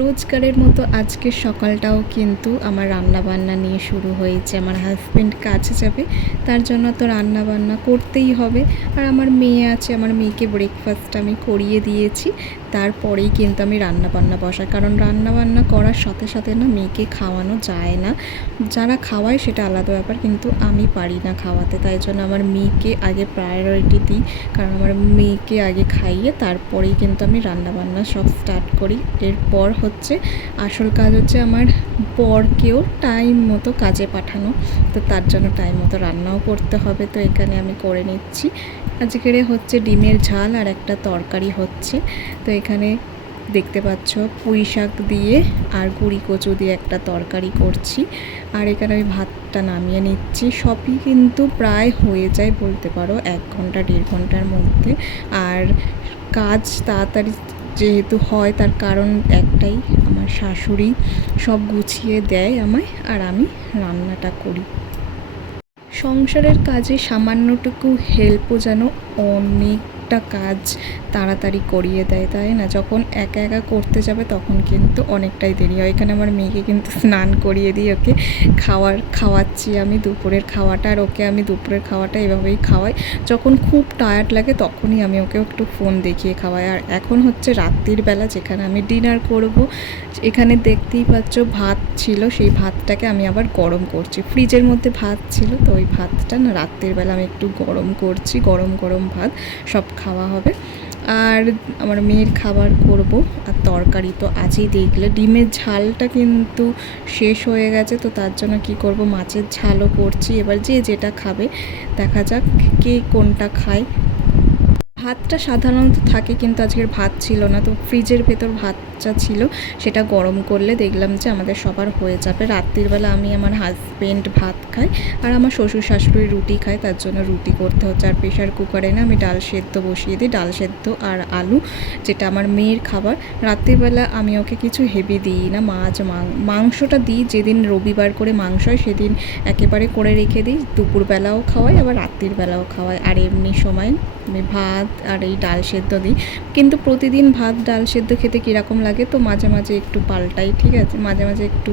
রোজকারের মতো আজকের সকালটাও কিন্তু আমার রান্নাবান্না নিয়ে শুরু হয়েছে। আমার হাজব্যান্ড কাজে যাবে, তার জন্য তো রান্নাবান্না করতেই হবে। আর আমার মেয়ে আছে, আমার মেয়েকে ব্রেকফাস্ট আমি করিয়ে দিয়েছি, তারপরেই কিন্তু আমি রান্নাবান্না বসাই। কারণ রান্নাবান্না করার সাথে সাথে না মেয়েকে খাওয়ানো যায় না। যারা খাওয়ায় সেটা আলাদা ব্যাপার, কিন্তু আমি পারি না খাওয়াতে। তাই জন্য আমার মেয়েকে আগে প্রায়োরিটি দিই, কারণ আমার মেয়েকে আগে খাইয়ে তারপরেই কিন্তু আমি রান্নাবান্না সব স্টার্ট করি। এরপর হচ্ছে আসল কাজ হচ্ছে আমার বরকেও টাইম মতো কাজে পাঠানো, তো তার জন্য টাইম মতো রান্নাও করতে হবে। তো এখানে আমি করে নিচ্ছি। আজকের হচ্ছে ডিমের ঝাল আর একটা তরকারি হচ্ছে। তো এখানে দেখতে পাচ্ছ পুঁই শাক দিয়ে আর গুঁড়ি কচু দিয়ে একটা তরকারি করছি। আর এখানে আমি ভাতটা নামিয়ে নিচ্ছি। সবই কিন্তু প্রায় হয়ে যায় বলতে পারো 1 ঘন্টা 1.5 ঘন্টার মধ্যে। আর কাজ তাড়াতাড়ি যেহেতু হয় তার কারণ একটাই, আমার শাশুড়ি সব গুছিয়ে দেয় আমায় আর আমি রান্নাটা করি। সংসারের কাজে সামান্যটুকু হেল্পও যেন অনেকটা কাজ তাড়াতাড়ি করিয়ে দেয়, তাই না? যখন একা একা করতে যাবে তখন কিন্তু অনেকটাই দেরি হয়। এখানে আমার মেয়েকে কিন্তু স্নান করিয়ে দিয়ে ওকে খাওয়াচ্ছি আমি দুপুরের খাওয়াটা। আর ওকে আমি দুপুরের খাওয়াটা এভাবেই খাওয়াই, যখন খুব টায়ার্ড লাগে তখনই আমি ওকে একটু ফোন দেখিয়ে খাওয়াই। আর এখন হচ্ছে রাত্রির বেলা, যেখানে আমি ডিনার করব। এখানে দেখতেই পাচ্ছ ভাত ছিল, সেই ভাতটাকে আমি আবার গরম করছি। ফ্রিজের মধ্যে ভাত ছিল, তো ওই ভাতটা না রাত্রির বেলা আমি একটু গরম করছি। গরম গরম ভাত সব খাওয়া হবে। আর আমার মেয়ের খাবার করব। আর তরকারি তো আছেই, দেখলে ডিমের ঝালটা কিন্তু শেষ হয়ে গেছে, তো তার জন্য কি করব, মাছের ঝালও করছি। এবার যে যেটা খাবে দেখা যাক কে কোনটা খায়। ভাতটা সাধারণত থাকে, কিন্তু আজকের ভাত ছিল না, তো ফ্রিজের ভেতর ভাতটা ছিল, সেটা গরম করলে দেখলাম যে আমাদের সবার হয়ে যাবে। রাত্রিবেলা আমি আমার হাজব্যান্ড ভাত খাই আর আমার শ্বশুর শাশুড়ি রুটি খায়, তার জন্য রুটি করতে হচ্ছে। আর প্রেশার কুকারে না আমি ডাল সেদ্ধ বসিয়ে দিই, ডাল সেদ্ধ আর আলু, যেটা আমার মেয়ের খাবার। রাত্রিবেলা আমি ওকে কিছু হেভি দিই না, মাংসটা দিই যেদিন রবিবার করে মাংস হয় সেদিন একেবারে করে রেখে দিই, দুপুরবেলাও খাওয়াই আবার রাত্রির বেলাও খাওয়াই। আর এমনি সময় আমি ভাত আর এই ডাল সেদ্ধ দিই। কিন্তু প্রতিদিন ভাত ডাল সেদ্ধ খেতে কীরকম লাগে, তো মাঝে মাঝে একটু পাল্টাই, ঠিক আছে? মাঝে মাঝে একটু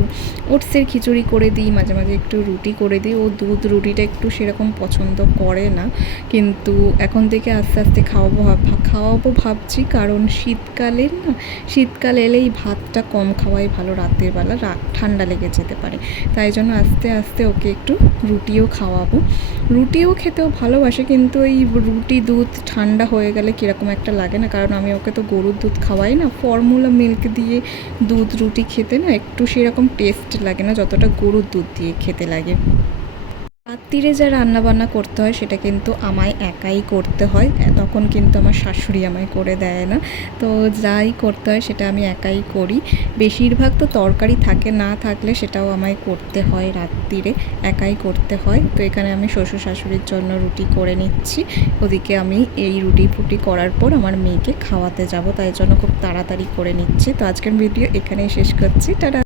ওটসের খিচুড়ি করে দিই, মাঝে মাঝে একটু রুটি করে দিই। ও দুধ রুটিটা একটু সেরকম পছন্দ করে না, কিন্তু এখন থেকে আস্তে আস্তে খাওয়াবো ভাবছি। কারণ শীতকাল এলেই ভাতটা কম খাওয়াই ভালো, রাতের বেলা ঠান্ডা লেগে যেতে পারে। তাই জন্য আস্তে আস্তে ওকে একটু রুটিও খাওয়াবো। রুটিও খেতেও ভালোবাসে, কিন্তু এই রুটি দুধ ঠান্ডা হয়ে গেলে কীরকম একটা লাগে না? কারণ আমি ওকে তো গরুর দুধ খাওয়াই না, ফর্মুলা মিল্ক দিয়ে দুধ রুটি খেতে না একটু সেরকম টেস্ট লাগে না যতটা গরুর দুধ দিয়ে খেতে লাগে। রাত্রিরে যা রান্নাবান্না করতে হয় সেটা কিন্তু আমায় একাই করতে হয়, তখন কিন্তু আমার শাশুড়ি আমায় করে দেয় না। তো যাই করতে হয় সেটা আমি একাই করি। বেশিরভাগ তো তরকারি থাকে, না থাকলে সেটাও আমায় করতে হয়, রাত্রিরে একাই করতে হয়। তো এখানে আমি শ্বশুর শাশুড়ির জন্য রুটি করে নিচ্ছি, ওদিকে আমি এই রুটি করার পর আমার মেয়েকে খাওয়াতে যাব, তাই জন্য খুব তাড়াতাড়ি করে নিচ্ছি। তো আজকের ভিডিও এখানেই শেষ করছি, টাটা।